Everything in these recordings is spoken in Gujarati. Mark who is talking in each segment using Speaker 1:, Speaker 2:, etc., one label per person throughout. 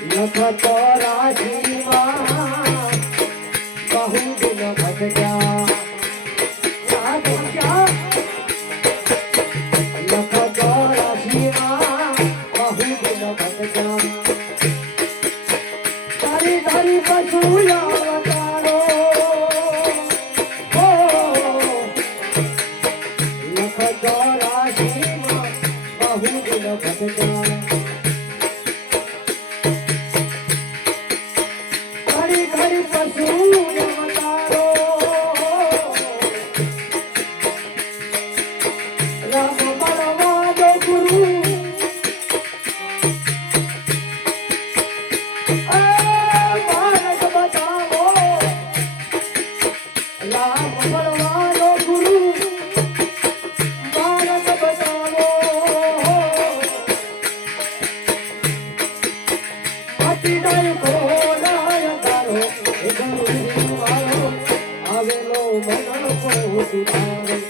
Speaker 1: લખતો રાજીમાં બહુ દિન ભટક્યા સાધુ ક્યાં લખતો રાજીમાં બહુ દિન ભટક્યા તારી તારી પશુ Eu quero fazer um આવેલો કો સુધારો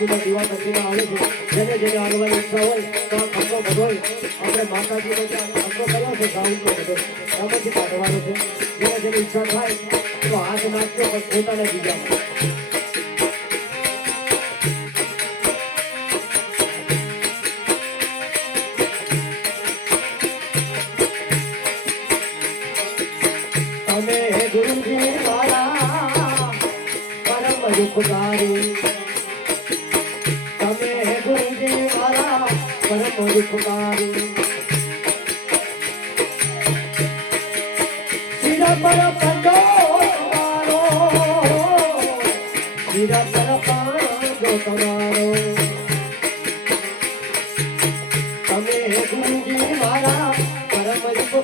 Speaker 1: માતાજીના દીવા મંદિરમાં આવે છે જેને જેને આગવાની ઈચ્છા હોય તો આ ખંડો બધો આપણે માતાજીનો ત્યાં ખંડો કર્યો છે સાઉન્ડનો બધો એમાંથી કાઢવાનો છે જેને જેની ઈચ્છા થાય તો હાથ નાખજો પણ પોતાને બીજા તમે ગુરુજી મારા પરમ રૂપકારી તમારો શિર તમે મારા પરમ પર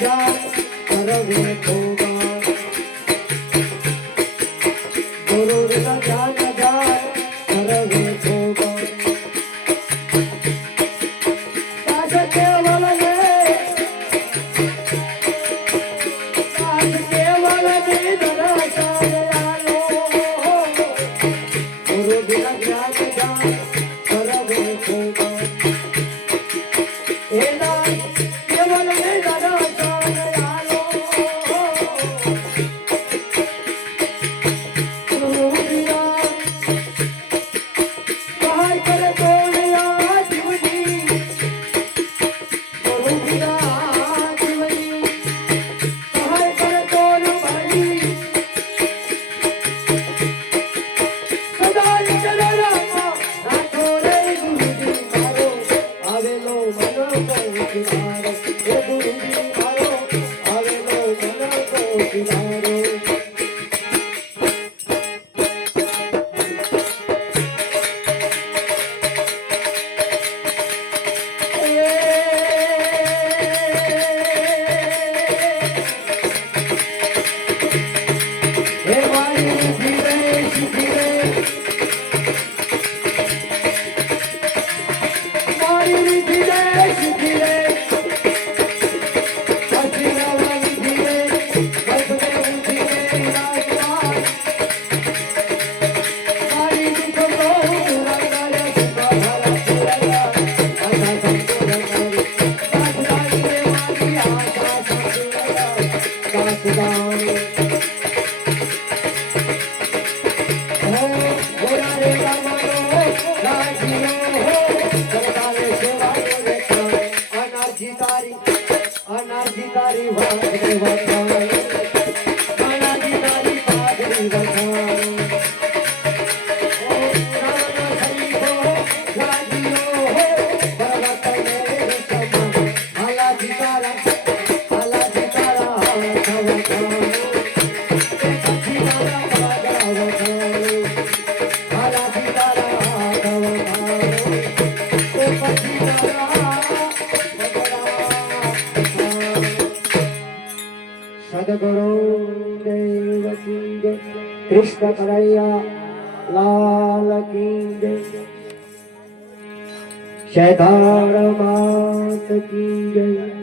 Speaker 1: જા અનાધિકારી વાગે વતા सदगुरु देव की कृष्ण कन्हैया लाल की जय मात की गई